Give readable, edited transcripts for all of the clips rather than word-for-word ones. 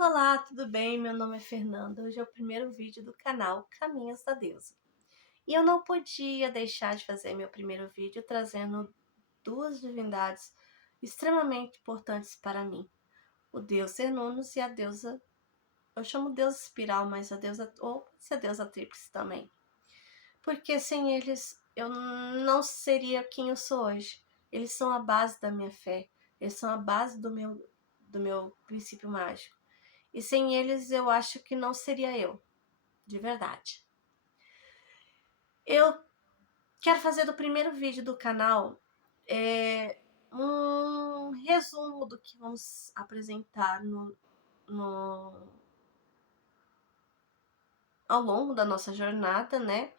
Olá, tudo bem? Meu nome é Fernanda. Hoje é o primeiro vídeo do canal Caminhos da Deusa. E eu não podia deixar de fazer meu primeiro vídeo trazendo duas divindades extremamente importantes para mim. O deus Cernunnos e a deusa, eu chamo deusa espiral, mas a deusa, ou se a deusa tríplice também. Porque sem eles eu não seria quem eu sou hoje. Eles são a base da minha fé. Eles são a base do meu princípio mágico. E sem eles eu acho que não seria eu, de verdade. Eu quero fazer do primeiro vídeo do canal um resumo do que vamos apresentar no, ao longo da nossa jornada, né?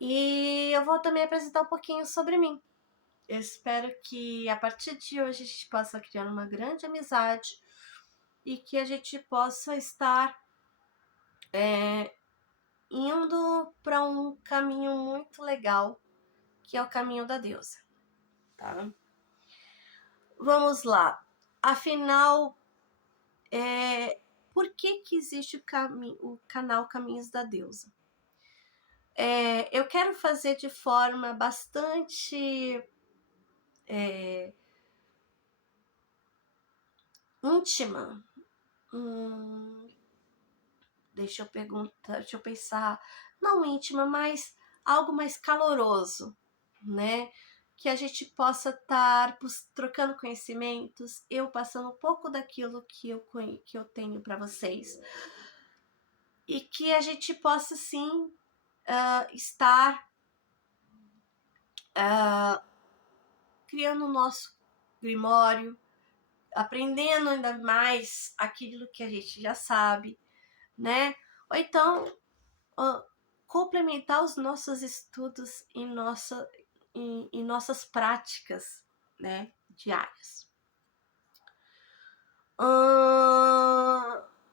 E eu vou também apresentar um pouquinho sobre mim. Eu espero que a partir de hoje a gente possa criar uma grande amizade e que a gente possa estar indo para um caminho muito legal, que é o caminho da deusa, tá? Vamos lá. Afinal, por que existe o canal Caminhos da Deusa? Eu quero fazer de forma bastante íntima. Deixa eu pensar. Não íntima, mas algo mais caloroso, né? Que a gente possa estar trocando conhecimentos, eu passando um pouco daquilo que eu tenho para vocês. E que a gente possa, sim, estar criando o nosso grimório, aprendendo ainda mais aquilo que a gente já sabe, né? Ou então, complementar os nossos estudos em nossas práticas, né, diárias.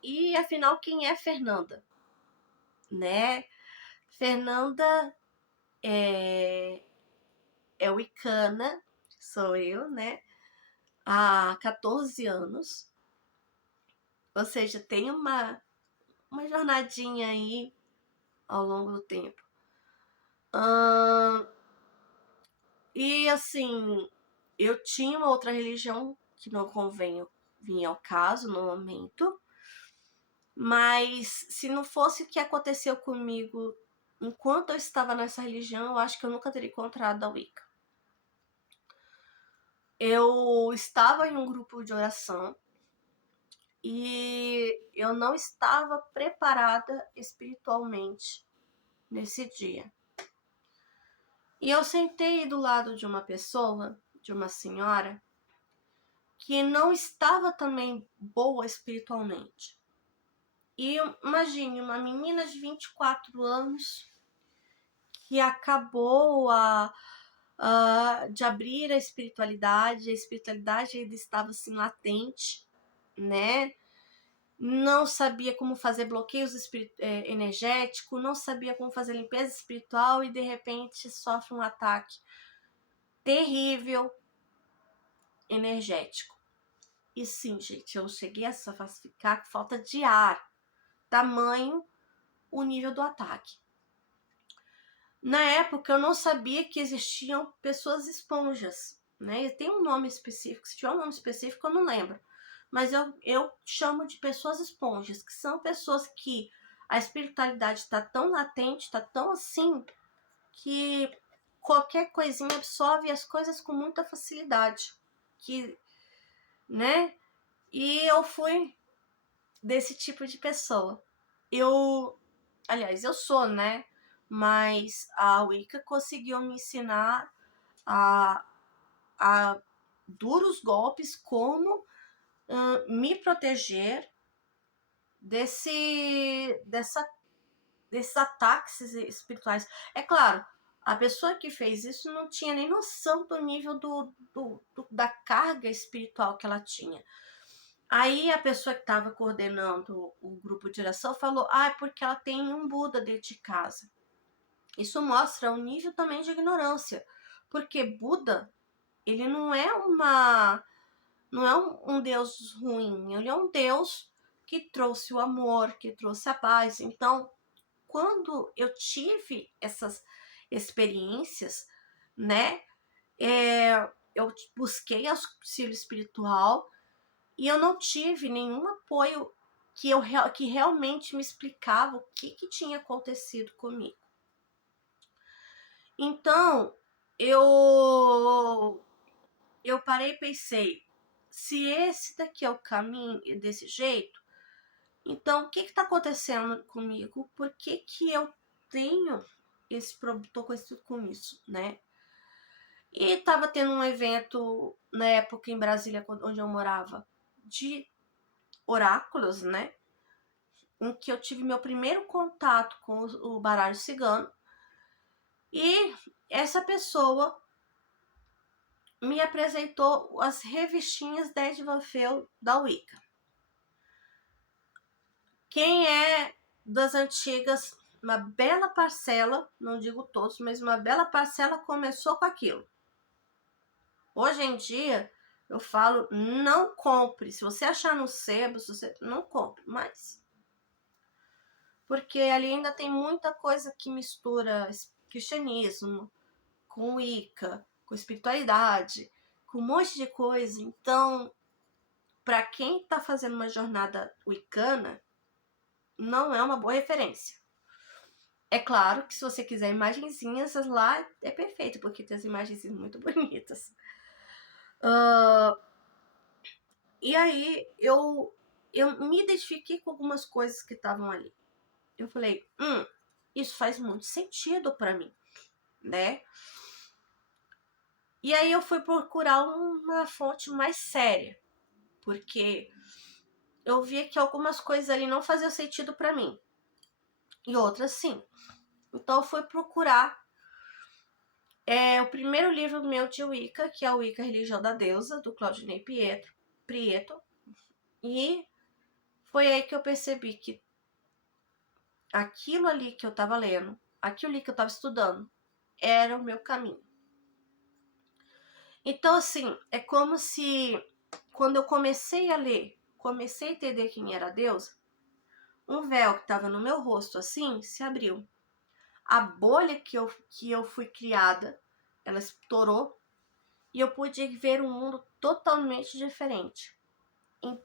E afinal, quem é Fernanda? Né? Fernanda é wicana, sou eu, né? Há 14 anos. Ou seja, tem uma jornadinha aí ao longo do tempo. E assim, eu tinha uma outra religião que não vinha ao caso no momento, mas se não fosse o que aconteceu comigo enquanto eu estava nessa religião, eu acho que eu nunca teria encontrado a Wicca. Eu estava em um grupo de oração e eu não estava preparada espiritualmente nesse dia. E eu sentei do lado de uma pessoa, de uma senhora, que não estava também boa espiritualmente. E imagine, uma menina de 24 anos que acabou de abrir a espiritualidade ainda estava assim latente, né? Não sabia como fazer bloqueios energéticos, não sabia como fazer limpeza espiritual e de repente sofre um ataque terrível energético. E sim, gente, eu cheguei a ficar com falta de ar, tamanho o nível do ataque. Na época eu não sabia que existiam pessoas esponjas, né? E tem um nome específico, se tiver um nome específico eu não lembro. Mas eu chamo de pessoas esponjas, que são pessoas que a espiritualidade está tão latente, está tão assim, que qualquer coisinha absorve as coisas com muita facilidade. Né? E eu fui desse tipo de pessoa. Aliás, eu sou, né? Mas a Wicca conseguiu me ensinar a duros golpes como me proteger desses ataques espirituais. É claro, a pessoa que fez isso não tinha nem noção do nível da carga espiritual que ela tinha. Aí a pessoa que estava coordenando o grupo de oração falou: é porque ela tem um Buda dentro de casa. Isso mostra um nível também de ignorância, porque Buda, ele não é um deus ruim, ele é um deus que trouxe o amor, que trouxe a paz. Então, quando eu tive essas experiências, né, eu busquei auxílio espiritual e eu não tive nenhum apoio que realmente me explicava o que tinha acontecido comigo. Então, eu parei e pensei, se esse daqui é o caminho desse jeito, então o que está acontecendo comigo? Por que eu tenho tô com isso, né? E estava tendo um evento na época em Brasília, onde eu morava, de oráculos, né? Em que eu tive meu primeiro contato com o baralho cigano. E essa pessoa me apresentou as revistinhas da Ed Van Fel da Wicca. Quem é das antigas, uma bela parcela, não digo todos, mas uma bela parcela começou com aquilo. Hoje em dia, eu falo, não compre. Se você achar no sebo, você não compre mais. Porque ali ainda tem muita coisa que mistura cristianismo com Wicca, com espiritualidade, com um monte de coisa. Então, para quem está fazendo uma jornada wiccana, não é uma boa referência. É claro que se você quiser imagenzinhas, lá é perfeito, porque tem as imagens muito bonitas. E aí eu me identifiquei com algumas coisas que estavam ali. Eu falei, isso faz muito sentido para mim, né? E aí eu fui procurar uma fonte mais séria, porque eu via que algumas coisas ali não faziam sentido para mim, e outras sim. Então eu fui procurar o primeiro livro meu de Wicca, que é o Wicca Religião da Deusa, do Claudinei Prieto. E foi aí que eu percebi que aquilo ali que eu estava lendo, aquilo ali que eu estava estudando, era o meu caminho. Então, assim, é como se quando eu comecei a ler, comecei a entender quem era Deus, um véu que estava no meu rosto assim se abriu. A bolha que eu fui criada, ela estourou e eu pude ver um mundo totalmente diferente em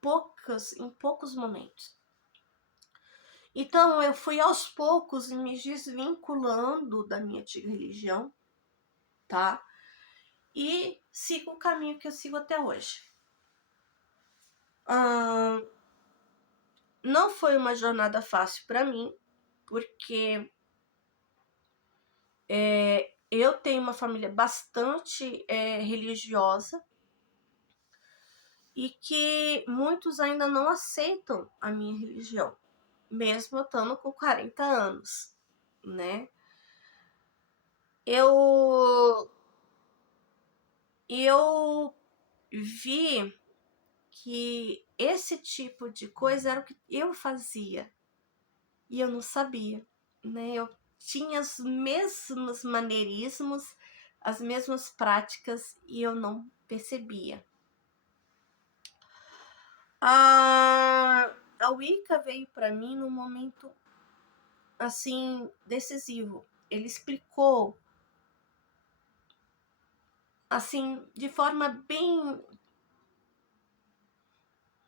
poucos momentos. Então eu fui aos poucos me desvinculando da minha antiga religião, tá? E sigo o caminho que eu sigo até hoje. Não foi uma jornada fácil para mim, porque eu tenho uma família bastante religiosa e que muitos ainda não aceitam a minha religião, mesmo eu estando com 40 anos, né? Eu vi que esse tipo de coisa era o que eu fazia e eu não sabia, né? Eu tinha os mesmos maneirismos, as mesmas práticas e eu não percebia. A Wicca veio para mim num momento assim decisivo. Ele explicou assim de forma bem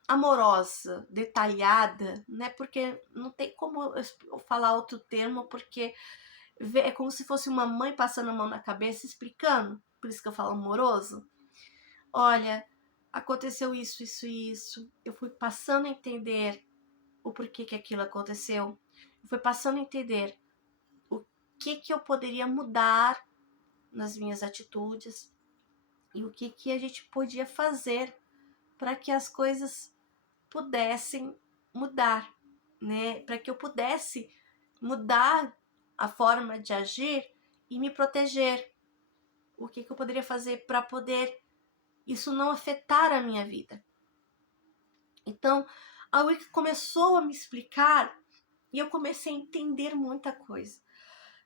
amorosa, detalhada, né? Porque não tem como eu falar outro termo, porque é como se fosse uma mãe passando a mão na cabeça explicando. Por isso que eu falo amoroso. Olha, aconteceu isso, isso e isso. Eu fui passando a entender o porquê que aquilo aconteceu. Eu fui passando a entender o que eu poderia mudar nas minhas atitudes e o que a gente podia fazer para que as coisas pudessem mudar, né? Para que eu pudesse mudar a forma de agir e me proteger. O que eu poderia fazer para poder isso não afetar a minha vida. Então, a Wicca começou a me explicar e eu comecei a entender muita coisa.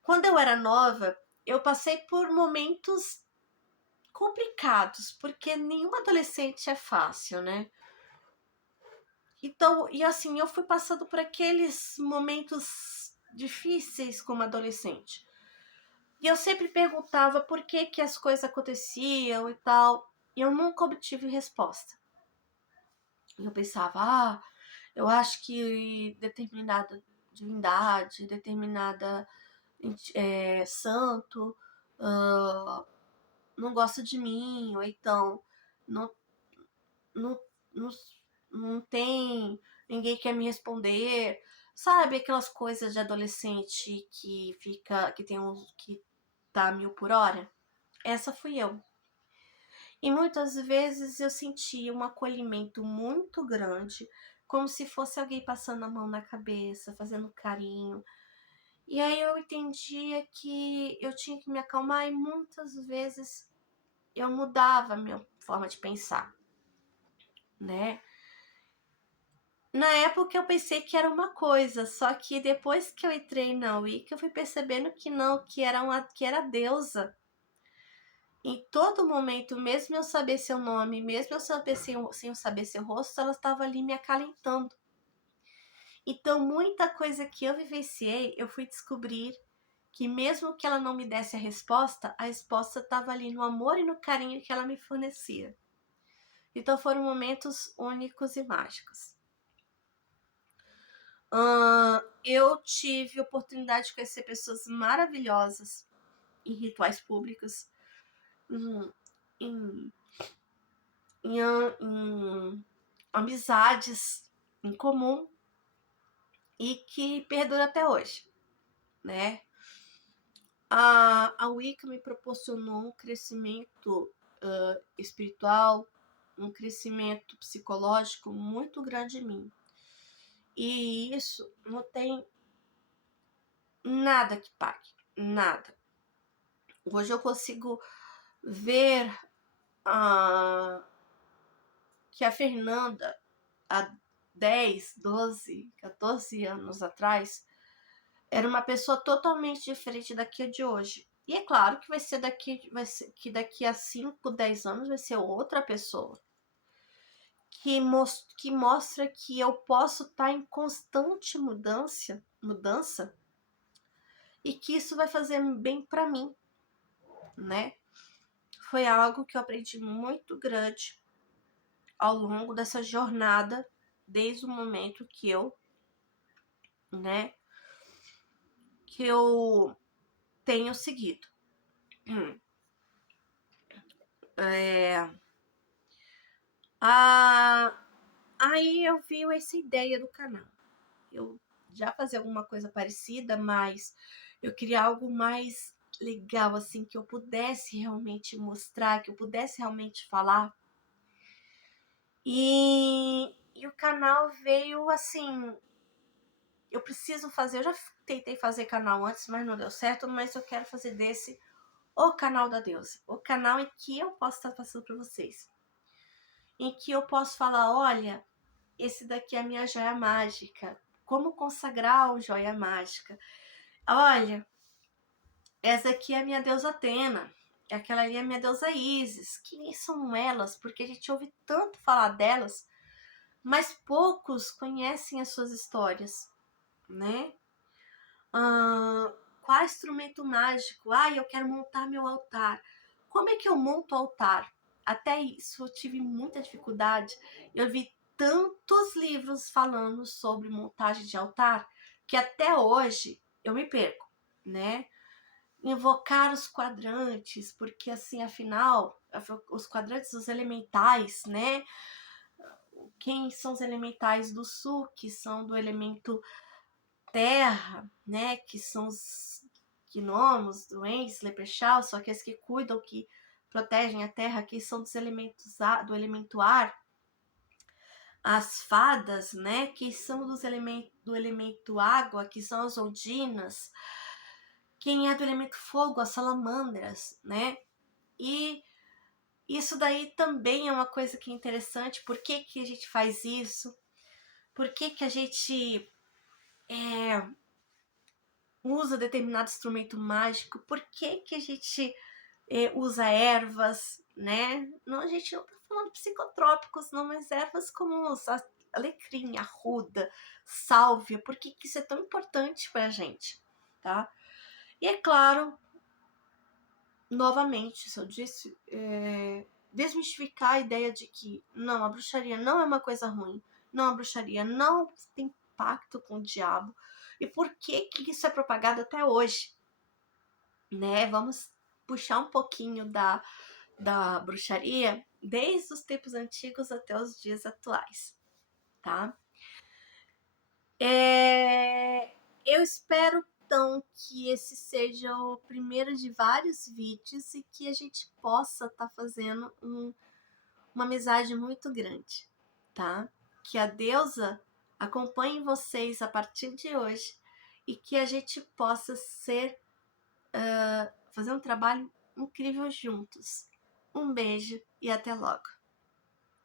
Quando eu era nova, eu passei por momentos complicados, porque nenhum adolescente é fácil, né? Então, e assim, eu fui passando por aqueles momentos difíceis como adolescente. E eu sempre perguntava por que que as coisas aconteciam e tal. E eu nunca obtive resposta. Eu pensava, eu acho que determinada divindade, determinada santo não gosta de mim, ou então não, não, não, não tem ninguém que quer me responder. Sabe aquelas coisas de adolescente que fica, que tem que tá a 1000 por hora? Essa fui eu. E muitas vezes eu sentia um acolhimento muito grande, como se fosse alguém passando a mão na cabeça, fazendo carinho. E aí eu entendia que eu tinha que me acalmar e muitas vezes eu mudava a minha forma de pensar, né? Na época eu pensei que era uma coisa, só que depois que eu entrei na Wicca eu fui percebendo que não, que era deusa. Em todo momento, mesmo eu saber seu nome, mesmo eu saber sem eu saber seu rosto, ela estava ali me acalentando. Então, muita coisa que eu vivenciei, eu fui descobrir que mesmo que ela não me desse a resposta estava ali no amor e no carinho que ela me fornecia. Então, foram momentos únicos e mágicos. Eu tive a oportunidade de conhecer pessoas maravilhosas em rituais públicos, em, em amizades em comum e que perdura até hoje, né? A Wicca me proporcionou um crescimento espiritual, um crescimento psicológico muito grande em mim. E isso não tem nada que pague, nada. Hoje eu consigo ver que a Fernanda, há 10, 12, 14 anos atrás, era uma pessoa totalmente diferente da que é de hoje. E é claro que que daqui a 5, 10 anos vai ser outra pessoa. Que mostra que eu posso estar em constante mudança e que isso vai fazer bem para mim, né? Foi algo que eu aprendi muito grande ao longo dessa jornada, desde o momento que eu, né, que eu tenho seguido. Aí eu vi essa ideia do canal. Eu já fazia alguma coisa parecida, mas eu queria algo mais legal, assim, que eu pudesse realmente mostrar, que eu pudesse realmente falar. E o canal veio assim. Eu preciso fazer, eu já tentei fazer canal antes, mas não deu certo, mas eu quero fazer desse o canal da deusa. O canal em que eu posso estar passando para vocês. Em que eu posso falar, olha, esse daqui é a minha joia mágica. Como consagrar o joia mágica? Olha, essa aqui é a minha deusa Atena. Aquela ali é a minha deusa Isis. Quem são elas? Porque a gente ouve tanto falar delas, mas poucos conhecem as suas histórias, né? Qual instrumento mágico? Eu quero montar meu altar. Como é que eu monto o altar? Até isso eu tive muita dificuldade. Eu vi tantos livros falando sobre montagem de altar que até hoje eu me perco, né? Invocar os quadrantes, porque assim, afinal, os quadrantes dos elementais, né? Quem são os elementais do sul, que são do elemento terra, né? Que são os gnomos, duendes, leprechaus, são aqueles que cuidam, que protegem a terra, que são dos elementos do elemento ar. As fadas, né? Que são do elemento água, que são as ondinas. Quem é do elemento fogo, as salamandras, né? E isso daí também é uma coisa que é interessante. Por que que a gente faz isso? Por que que a gente usa determinado instrumento mágico? Por que que a gente usa ervas, né? Não, a gente não tá falando psicotrópicos, não, mas ervas comuns, alecrim, arruda, sálvia, por que isso é tão importante pra gente, tá? E é claro, novamente, isso eu disse, desmistificar a ideia de que não, a bruxaria não é uma coisa ruim, não, a bruxaria não tem pacto com o diabo. E por que isso é propagado até hoje? Né? Vamos puxar um pouquinho da bruxaria desde os tempos antigos até os dias atuais, tá? Eu espero então que esse seja o primeiro de vários vídeos e que a gente possa estar fazendo uma amizade muito grande, tá? Que a deusa acompanhe vocês a partir de hoje e que a gente possa fazer um trabalho incrível juntos. Um beijo e até logo!